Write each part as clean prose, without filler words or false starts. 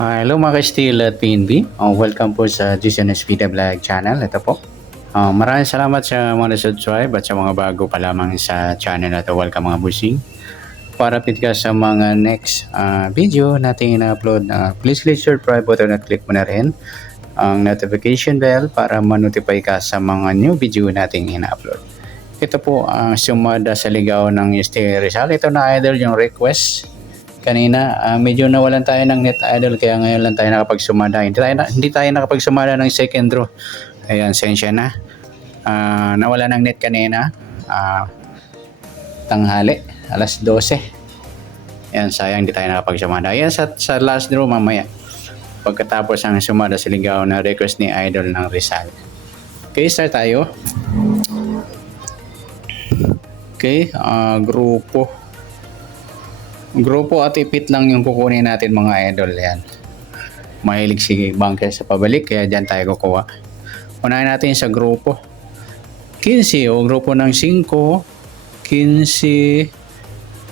Hello mga ka-Steel at PNB. Welcome po sa GCNS Vida Vlog channel. Ito po. Maraming salamat sa mga subscribe at sa mga bago pa lamang sa channel na ito. Welcome mga busing. Para update ka sa mga next video natin ina-upload, please click subscribe button at click mo na rin ang notification bell para ma-notify ka sa mga new video nating ina-upload. Ito po ang sumada sa ligaw ng Este Rizal. Ito na idol yung request. Kanina, medyo nawalan tayo ng net idol kaya ngayon lang tayo nakapagsumada. Hindi tayo nakapagsumada ng second draw. Ayan, sensya na. Nawala ng net kanina. Tanghali, alas 12. Ayan, sayang hindi tayo nakapagsumada. Ayan, sa last draw mamaya. Pagkatapos ang sumada sa ligaw na request ni idol ng Rizal. Okay, start tayo. Okay, grupo at ipit lang yung kukunin natin mga idol. Yan. Mahilig si Bunker sa pabalik kaya dyan tayo kukuha. Unahin natin sa grupo. 15 o grupo ng 5. 15,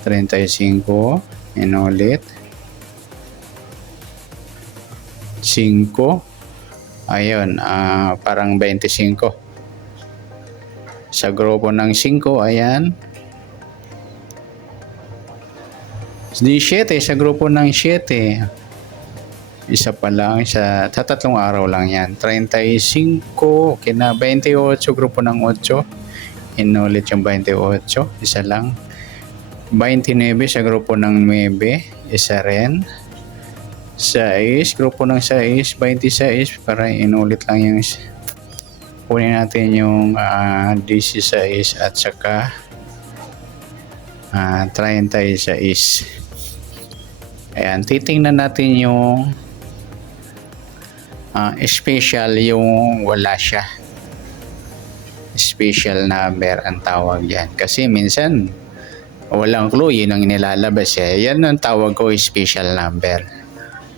35, and ulit. 5. Ayun, parang 25. Sa grupo ng 5, ayan. 17 sa grupo ng 7. Isa pa lang sa tatlong araw lang yan. 35, okay na. 28 grupo ng 8. Inulit yung 28, isa lang. 29 sa grupo ng 9, isa rin. 6, grupo ng 6, 26, para inulit lang yung kunin natin yung 16 at saka 36. Ayan, titingnan natin yung special, yung wala siya. Special number ang tawag yan. Kasi minsan, walang clue, yun ang nilalabas eh. Yan ang tawag ko, special number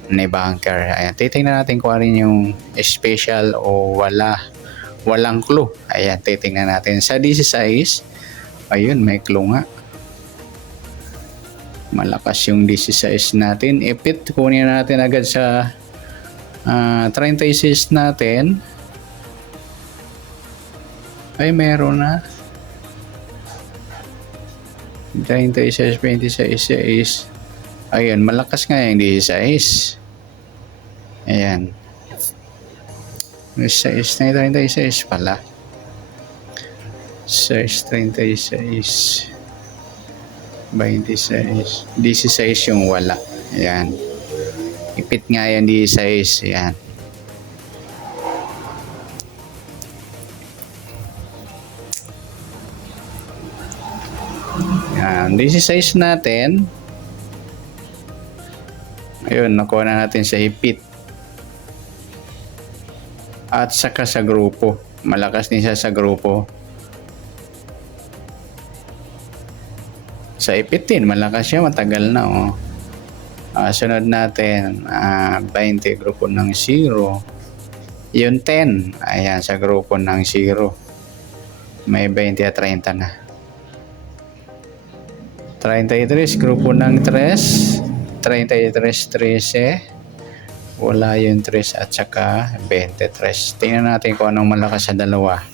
ni Bunker. Ayan, titingnan natin kung ano yung special o walang clue. Ayan, titingnan natin. Sa 16, ayun, may clue nga. Malakas yung 16 natin. Ipit, kunin natin agad sa 36 natin. Ay, meron na. 36, 26, 6. Ayun, malakas nga yung 16. Ayan. 16 na 36 pala. 6, 36. 26. 16 yung wala. Ayan. Ipit nga yan 16. Ayan. Ayan. 16 natin. Ayun, nakuha na natin sa ipit. At saka sa grupo. Malakas din siya sa grupo. Sa ipit din, malakas siya, matagal na oh. Sunod natin, 20 grupo ng 0. Yung 10, ayan sa grupo ng 0. May 20 at 30 na. 33 grupo ng 3. 33, 13. Wala yung 3 at saka 23. Tingnan natin kung anong malakas sa dalawa.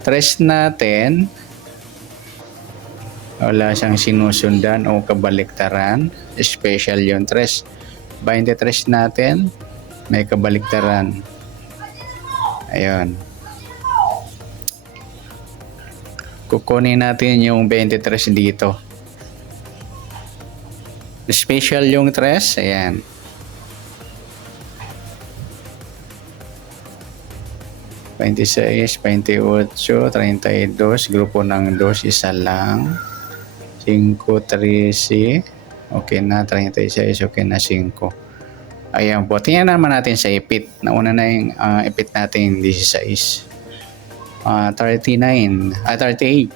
3 natin. Wala siyang sinusundan o kabaliktaran. Special yung 3. 23 natin. May kabaliktaran. Ayun. Kukunin natin yung 23 dito. Special yung 3. Ayan. (26, 28, 32). Grupo ng 2. Isa lang. 5, 13. Okay na. 36. Okay na. 5. Ayan po. Tingnan naman natin sa ipit. Nauna na yung ipit natin 16. 39. 38.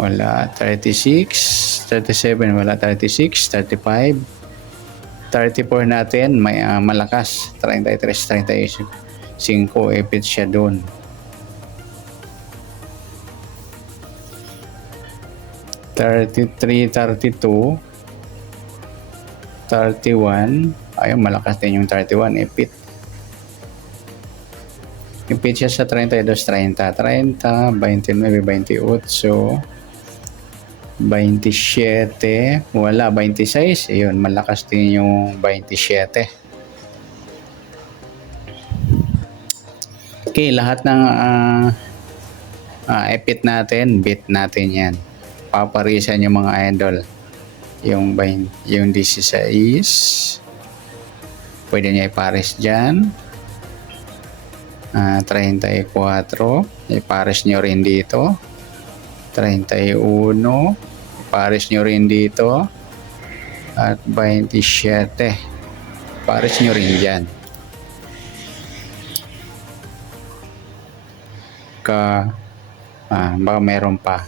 Wala. 36. 37. Wala. 36. 35. 34 natin. May malakas. 33. 38. 5. Ipit siya doon. 33, 32, 31. Ayun, malakas din yung 31. Ipit. Ipit siya sa 32, 30. 30, 29, 28. 27. Wala, 26. Ayun, malakas din yung 27. Okay, lahat ng ipit natin, bit natin yan. Paparisan yung mga idol. Yung 16. Pwede niya ipares dyan. 34. Ipares nyo rin dito. 31. Ipares nyo rin dito. At 27. Pares nyo rin dyan. Baka meron pa.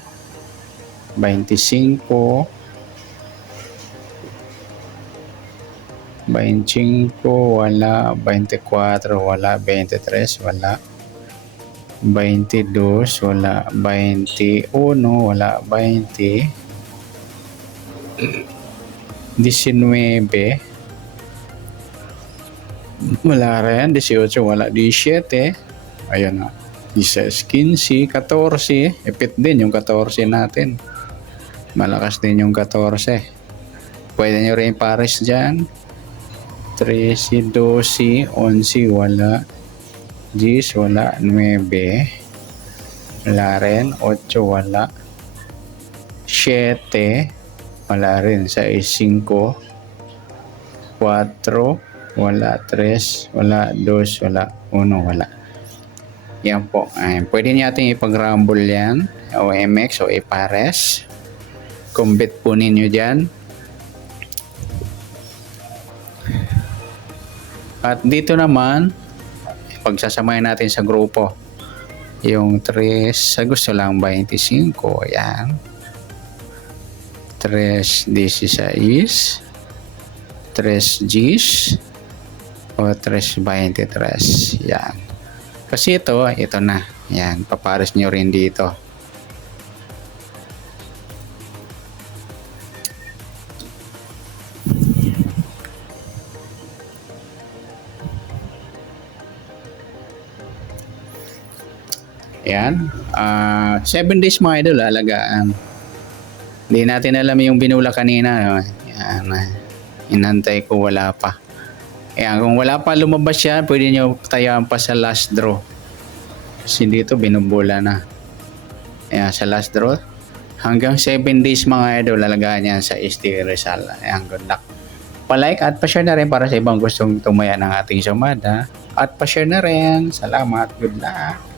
25. 25, wala. 24, wala. 23, wala. 22, wala. 21, wala. 20. 19, wala rin. 18, wala. 17, ayun na. 15, 14, ipit din yung 14 natin. Malakas din yung 14. Pwede nyo rin pares dyan. 13, 12, 11, wala. 10, wala. 9, wala rin. 8, wala. 7, wala rin. 6, 5, 4, wala. 3, wala. 2, wala. 1, wala. Yan po. Pwede natin ipag-rumble yan o MX o ipares. Kumbit po ninyo dyan. At dito naman, pagsasamahin natin sa grupo. Yung 3, sa gusto lang 25. Yan. 3, 16. 3 Gs. O 3, 23. Yan. Kasi ito na. Yan. Papares nyo rin dito. Yan. 7 days mga idol, alagaan. Hindi natin alam yung binula kanina. Yan. Inantay ko, wala pa. Yan. Kung wala pa lumabas yan, pwede nyo tayaan pa sa last draw. Kasi dito binubula na. Yan, sa last draw. Hanggang 7 days mga idol, alagaan yan sa ST Rizal. Yan, good luck. Pa-like at pa-share na rin para sa ibang gustong tumaya ng ating sumada. At pa-share na rin. Salamat. Good luck.